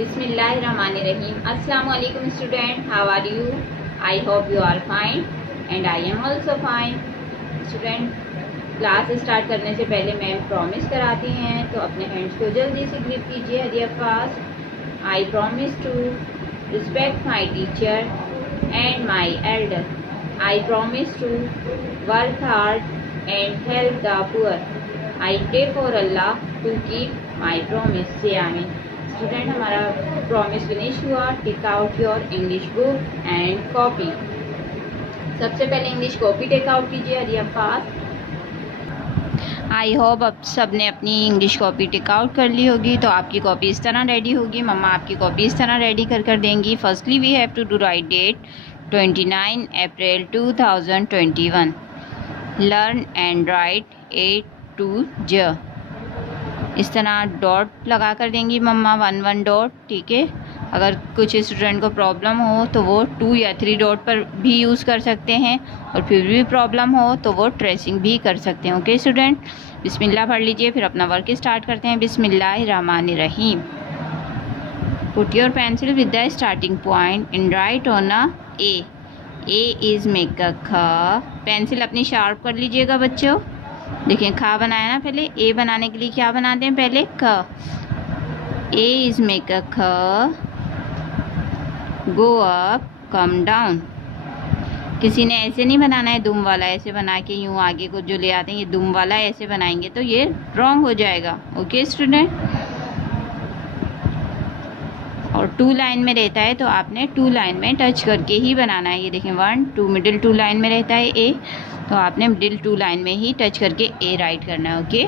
Bismillahirrahmanirrahim. Assalamu alaikum student. How are you? I hope you are fine and I am also fine. Student, class start करने से पहले ma'am promise कराती हैं तो अपने hands को जल्दी से ग्रिप कीजिए. हरिया fast. I promise to respect my teacher and my elder. I promise to work hard and help the poor. I pray for Allah to keep my promise. Say आमीन. स्टूडेंट, हमारा प्रॉमिस फिनिश हुआ. Take out your English book and copy. सबसे पहले English copy take out कीजिए. हरिया fast. I hope अब सब ने अपनी इंग्लिश कॉपी टिक आउट कर ली होगी. तो आपकी कॉपी इस तरह रेडी होगी. मम्मा आपकी कॉपी इस तरह रेडी कर देंगी. Firstly we have to do write date 29 April 2021. Learn and write A to J. इस तरह डॉट लगा कर देंगी मम्मा. 1 डॉट. ठीक है. अगर कुछ स्टूडेंट को प्रॉब्लम हो तो वो 2 या 3 डॉट पर भी यूज़ कर सकते हैं और फिर भी प्रॉब्लम हो तो वो ट्रेसिंग भी कर सकते हैं. ओके स्टूडेंट, बिस्मिल्लाह पढ़ लीजिए. फिर अपना वर्क स्टार्ट करते हैं. बिस्मिल्लाहिर्रहमानिर्रहीम. Put your pencil with the starting point and write on a A. A is make a ख. पेंसिल अपनी शार्प कर लीजिएगा बच्चों. देखिए खा बनाया ना. पहले ए बनाने के लिए क्या बनाते हैं? पहले ख. ए इज़ मेक अ ख. Go up come down. किसी ने ऐसे नहीं बनाना है दुम वाला. ऐसे बना के यूँ आगे को जो ले आते हैं ये दुम वाला ऐसे बनाएंगे तो ये रॉन्ग हो जाएगा. Okay student. और 2 लाइन में रहता है तो आपने 2 लाइन में टच करके ही बनाना है. ये देखें 1 2 मिडिल 2 लाइन में रहता है ए, तो आपने मिडिल 2 लाइन में ही टच करके ए राइट करना है. ओके.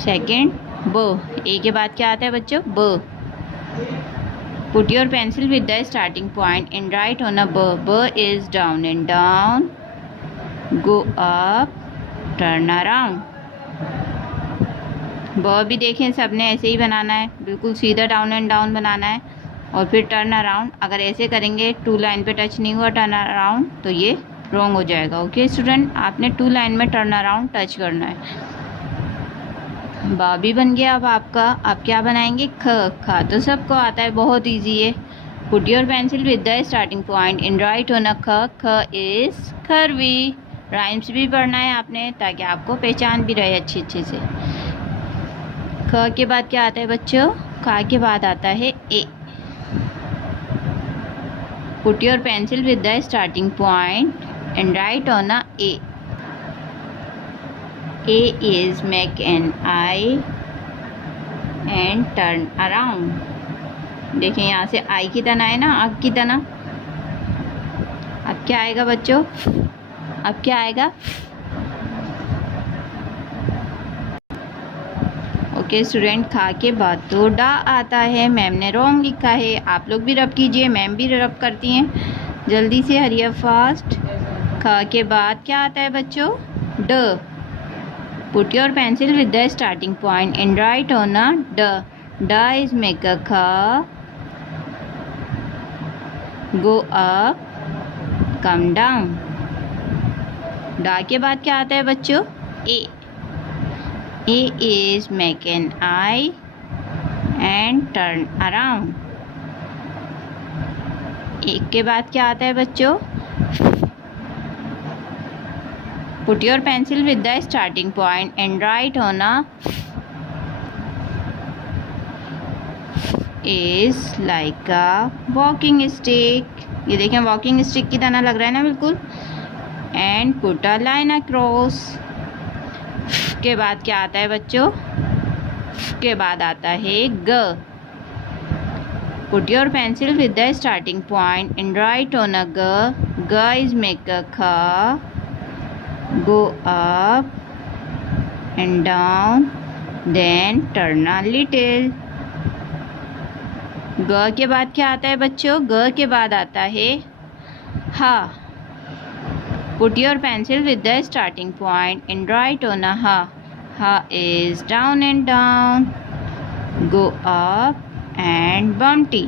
सेकेंड ब. ए के बाद क्या आता है बच्चों? ब. Put your pencil with the starting point and write on a B. B is down and down. Go up. Turn around. B भी देखें सबने ऐसे ही बनाना है. बिल्कुल सीधा डाउन एंड डाउन बनाना है और फिर टर्न अराउंड. अगर ऐसे करेंगे 2 लाइन पे टच नहीं हुआ टर्न अराउंड तो ये रॉन्ग हो जाएगा. ओके स्टूडेंट, आपने 2 लाइन में टर्न अराउंड टच करना है. बा भी बन गया. अब आपका आप क्या बनाएंगे? ख. खा तो सबको आता है, बहुत इजी है. Put your pencil with the starting point and write on अ ख. ख इज खरवी. राइम्स भी पढ़ना है आपने ताकि आपको पहचान भी रहे अच्छे से. ख के बाद क्या आता है बच्चों? खा के बाद आता है A. Put your pencil with the starting point and write on a A. A is make an eye and turn around. देखें यहाँ से आई की तरह है ना, आग की तरह. अब क्या आएगा बच्चों? अब क्या आएगा? ओके स्टूडेंट, खा के बाद तो डा आता है. मैम ने रॉन्ग लिखा है. आप लोग भी रब कीजिए. मैम भी रब करती हैं. जल्दी से हरिया फास्ट. खा के बाद क्या आता है बच्चों? ड. Put your pencil with the starting point and write on a D. D is make a kha. Go up, come down. Da के बाद क्या आता है बच्चों? A. A is make an eye and turn around. एक के बाद क्या आता है बच्चों? Put your pencil with the starting point and write on a is like a walking stick. ये देखें walking stick की तरह लग रहा है ना बिल्कुल. And put a line across. के बाद क्या आता है बच्चों? के बाद आता है ग. Put your pencil with the starting point and write on a g. G is make a kha. Go up and down, then turn a little. ग के बाद क्या आता है बच्चों? ग के बाद आता है हा. Put your pencil with the starting point and write on a ha. Ha is down and down. Go up and bumpty.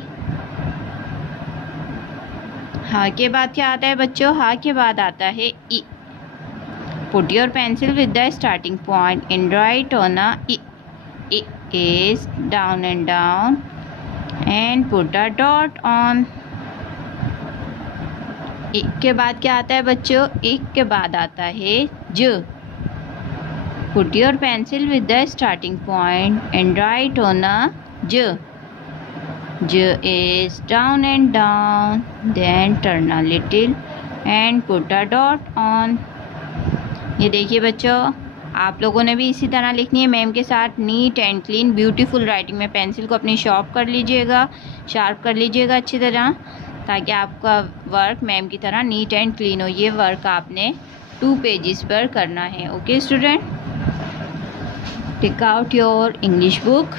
हा के बाद क्या आता है बच्चों? हा के बाद आता है ई. Put your pencil with the starting point and write on a E. E is down and down. and put a dot on। एक के बाद क्या आता है बच्चों? एक के बाद आता है ज। Put your pencil with the starting point and write on a j। J is down and down, then turn a little and put a dot on। ये देखिए बच्चों, आप लोगों ने भी इसी तरह लिखनी है मैम के साथ, neat and clean beautiful writing में। पेंसिल को अपनी शार्प कर लीजिएगा अच्छी तरह, ताकि आपका वर्क मैम की तरह नीट एंड क्लीन हो। ये वर्क आपने 2 पेजेस पर करना है। Okay student, take out your English book.